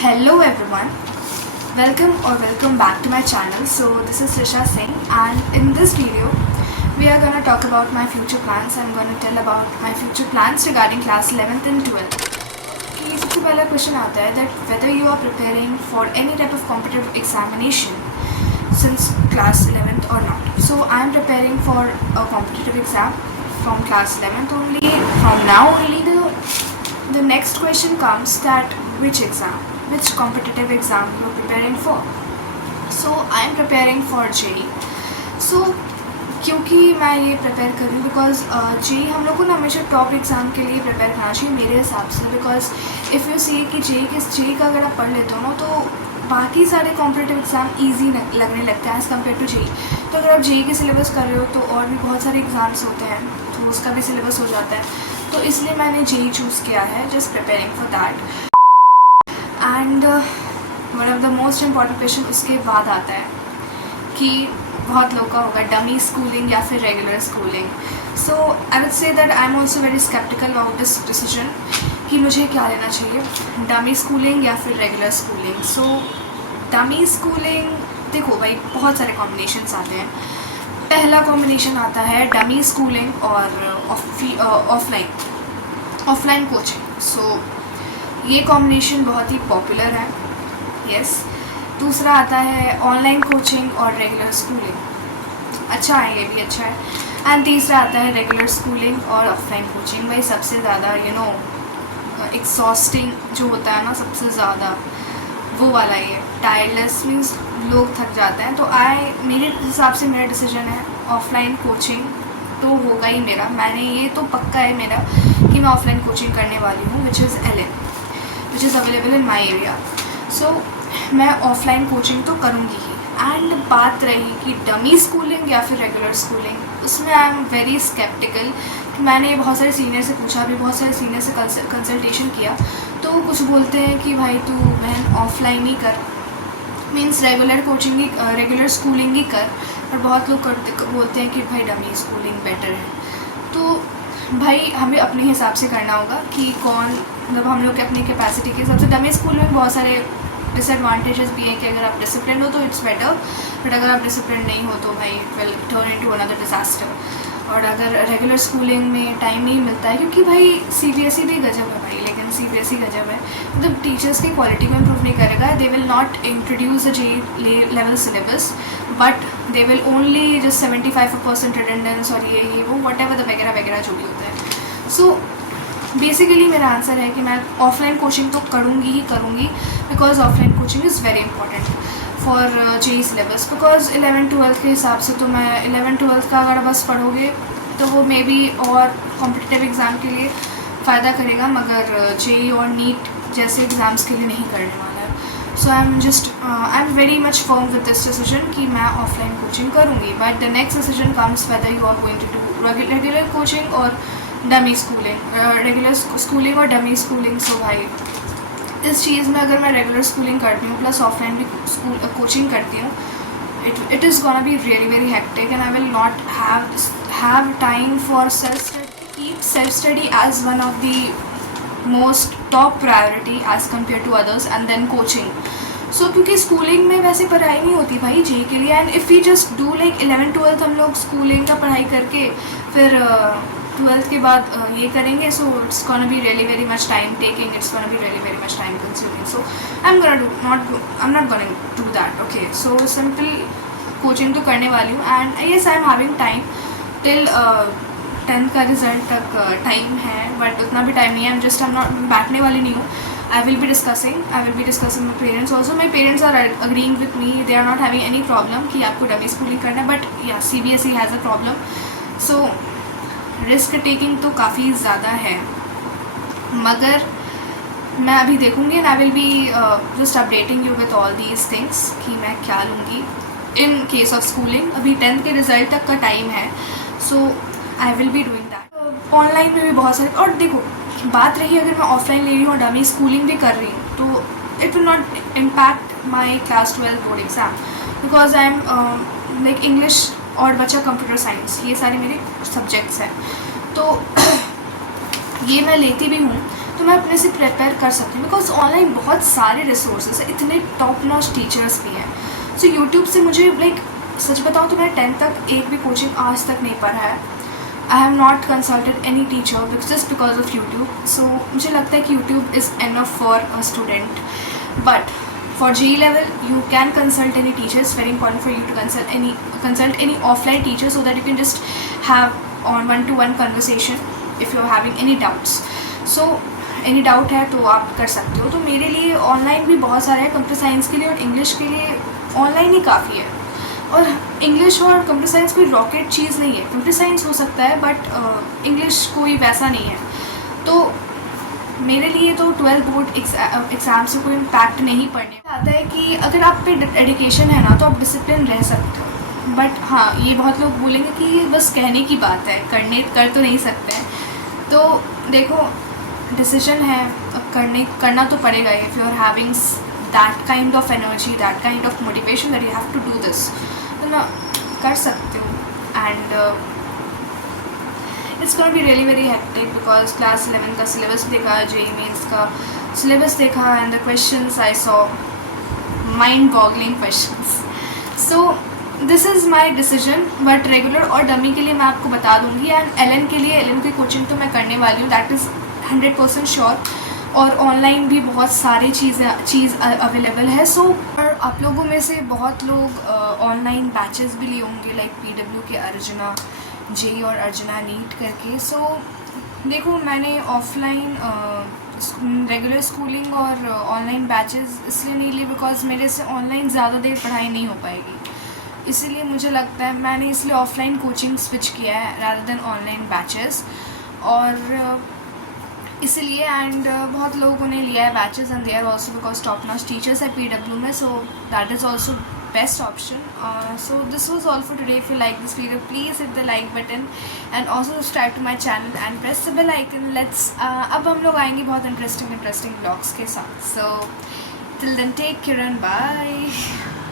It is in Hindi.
Hello everyone, welcome back to my channel. So this is Risha Singh, and in this video we are gonna talk about my future plans. I'm gonna tell about my future plans regarding class 11th and 12th. कि सबसे पहला क्वेश्चन आता है that whether you are preparing for any type of competitive examination since class 11th or not. So I am preparing for a competitive exam from class 11th only. From now only the next question comes that which exam, which competitive exam you are preparing for. So I am preparing for JEE. So क्योंकि मैं ये प्रिपेयर कर रही हूँ बिकॉज JEE हम लोग को ना हमेशा टॉप एग्ज़ाम के लिए प्रिपेयर करना चाहिए मेरे हिसाब से. बिकॉज इफ़ यू सी कि JEE का अगर आप पढ़ लेते हो ना तो बाकी सारे कॉम्पिटिटिव एग्ज़ाम ईजी लगने लगता है एज़ कम्पेयर टू JEE. तो अगर आप JEE के सिलेबस कर रहे हो तो और भी बहुत सारे एग्ज़ाम्स होते हैं तो उसका भी सिलेबस हो जाता है. तो इसलिए मैंने JEE चूज़ किया है, just preparing for that. And one of the most important question उसके बाद आता है कि बहुत लोग का होगा डमी स्कूलिंग या फिर regular schooling. So I would say that I am also very sceptical about this decision कि मुझे क्या लेना चाहिए, डमी स्कूलिंग या फिर regular schooling. So dummy schooling देखो भाई बहुत सारे कॉम्बिनेशंस आते हैं. पहला कॉम्बिनेशन आता है डमी स्कूलिंग और ऑफलाइन कोचिंग. सो ये कॉम्बिनेशन बहुत ही पॉपुलर है. यस. दूसरा आता है ऑनलाइन कोचिंग और रेगुलर स्कूलिंग. अच्छा है, ये भी अच्छा है. एंड तीसरा आता है रेगुलर स्कूलिंग और ऑफलाइन कोचिंग. भाई सबसे ज़्यादा एक्सॉस्टिंग जो होता है ना, सबसे ज़्यादा वो वाला ही है. टायर्डलेस मीन्स लोग थक जाते हैं. तो मेरे हिसाब से मेरा डिसीजन है ऑफलाइन कोचिंग तो होगा ही मेरा. मैंने ये तो पक्का है मेरा कि मैं ऑफलाइन कोचिंग करने वाली हूँ which is available in my area. So मैं ऑफलाइन कोचिंग तो करूँगी ही. एंड बात रही कि डमी स्कूलिंग या फिर रेगुलर स्कूलिंग, उसमें आई एम वेरी स्केप्टिकल. मैंने बहुत सारे सीनियर से पूछा, भी बहुत सारे सीनियर से कंसल्टेशन किया. तो कुछ बोलते हैं कि भाई तू बहन ऑफलाइन ही कर, मीन्स रेगुलर स्कूलिंग ही कर. और बहुत लोग बोलते हैं कि भाई डमी स्कूलिंग बेटर है. तो भाई हमें अपने हिसाब से करना होगा कि कौन, मतलब हम लोग के अपनी कैपेसिटी के हिसाब से. डमी स्कूल में बहुत सारे डिसएडवांटेजेस भी हैं कि अगर आप डिसिप्लिन हो तो इट्स बेटर, बट अगर आप डिसिप्लिन नहीं हो तो भाई it will turn into another disaster. और अगर रेगुलर स्कूलिंग में टाइम नहीं मिलता है, क्योंकि भाई CBSE भी गजब है भाई, लेकिन CBSE गजब है, मतलब टीचर्स की क्वालिटी में इम्प्रूव नहीं करेगा. They will not introduce a JEE level syllabus, but they will only just 75% attendance और ये वो वट एवर द वगैरह वगैरह जो भी होता है. सो बेसिकली मेरा आंसर है कि मैं ऑफलाइन कोचिंग तो करूँगी ही करूँगी, because offline coaching is very important for JEE syllabus. Because 11-12 के हिसाब से तो मैं 11-12 का अगर बस पढ़ोगे तो वो मे बी और कॉम्पिटिटिव एग्ज़ाम के लिए फ़ायदा करेगा, मगर JEE और नीट जैसे एग्ज़ाम्स के लिए नहीं करने वाला है. So I am very much firm with this decision कि मैं ऑफलाइन कोचिंग करूँगी. But the next decision comes whether you are going to do regular coaching और डमी स्कूलिंग, रेगुलर स्कूलिंग और डमी स्कूलिंग. सो भाई इस चीज़ में अगर मैं रेगुलर स्कूलिंग करती हूँ प्लस ऑफलाइन भी कोचिंग करती हूँ, it is gonna be really very hectic and I will not have time for keep self study as one of the most top priority as compared to others, and then coaching. So क्योंकि स्कूलिंग में वैसे पढ़ाई नहीं होती भाई JEE के लिए, and if you just do like 11-12 हम लोग स्कूलिंग का पढ़ाई करके फिर 12th के बाद ये करेंगे. So it's gonna be really very much time taking, it's gonna be really very much time consuming. So I am not gonna do that. Okay, so simple coaching तो करने वाली हूँ. And yes I am having time till 10th का रिजल्ट तक टाइम है, बट उतना भी टाइम नहीं है. आई एम नॉट बैठने वाली नहीं हूँ. I will be discussing with parents also. My parents are agreeing with me. They are not having any problem कि आपको डमी स्कूलिंग करना है, but yeah CBSE has a problem. So risk taking तो काफ़ी ज़्यादा है, मगर मैं अभी देखूँगी. And I will be just updating you with all these things कि मैं क्या लूँगी इन केस ऑफ स्कूलिंग. अभी 10th के रिज़ल्ट तक का टाइम है. So I will be doing that. Online में भी बहुत सारे, और देखो बात रही अगर मैं ऑफलाइन ले रही हूँ और डमी स्कूलिंग भी कर रही हूँ तो it will not impact my class 12 board exam, because I am like English और बचा कंप्यूटर साइंस, ये सारे मेरे सब्जेक्ट्स हैं. तो ये मैं लेती भी हूँ तो मैं अपने से प्रिपेयर कर सकती हूँ, बिकॉज ऑनलाइन बहुत सारे रिसोर्सेज हैं, इतने टॉप नॉच टीचर्स भी हैं। सो यूट्यूब से मुझे लाइक सच बताऊँ तो मैंने 10th तक एक भी कोचिंग आज तक नहीं पढ़ा है। I have not consulted any teacher just because of YouTube. So मुझे लगता है कि YouTube is enough for a student, but for JEE level you can consult any teacher. It's very important for you to consult any offline teacher so that you can just have on one-to-one conversation if you're having any doubts. So any doubt है तो आप कर सकते हो। तो मेरे लिए ऑनलाइन भी बहुत सारे हैं, कंप्यूटर साइंस के लिए और इंग्लिश के लिए ऑनलाइन ही काफ़ी है। और इंग्लिश और कंप्यूटर साइंस कोई रॉकेट चीज़ नहीं है, कंप्यूटर साइंस हो सकता है बट इंग्लिश कोई वैसा नहीं है। तो मेरे लिए तो 12th बोर्ड एग्ज़ाम से कोई इम्पैक्ट नहीं पड़ने आता है कि अगर आप पे डेडिकेशन है ना तो आप डिसिप्लिन रह सकते हो। बट हाँ, ये बहुत लोग बोलेंगे कि ये बस कहने की बात है, कर तो नहीं सकते हैं। तो देखो, डिसीजन है, अब करना तो पड़ेगा। If you are having that kind of energy, that kind of motivation that you have to do this, तो ना कर सकते हो। And it's gonna be really very hectic because class 11 का सिलेबस देखा, JEE मेंस का सिलेबस देखा, and the questions I saw mind boggling questions. So this is my decision. But regular और डमी के लिए मैं आपको बता दूँगी, एंड LN के लिए, LN की कोचिंग तो मैं करने वाली हूँ, दैट इज़ 100% श्योर। और ऑनलाइन भी बहुत सारी चीज़ अवेलेबल है। सो और आप लोगों में से बहुत लोग ऑनलाइन बैचेस भी लिए होंगे, लाइक PW के अर्जुना, JEE और अर्जुना नीट करके। सो देखो, मैंने ऑफलाइन रेगुलर स्कूलिंग और ऑनलाइन बैचेस इसलिए नहीं लिए बिकॉज मेरे से ऑनलाइन ज़्यादा देर पढ़ाई नहीं हो पाएगी। इसीलिए मुझे लगता है मैंने इसलिए ऑफलाइन कोचिंग स्विच किया है रादर देन ऑनलाइन बैचेस। और इसलिए एंड बहुत लोगों ने लिया है batches, and they are also because top notch teachers है PW में। So that is also best option. So this was all for today. If you like this video, please hit the like button and also subscribe to my channel and press the bell icon. Let's अब हम लोग आएंगे बहुत interesting vlogs के साथ. So till then, take care and bye.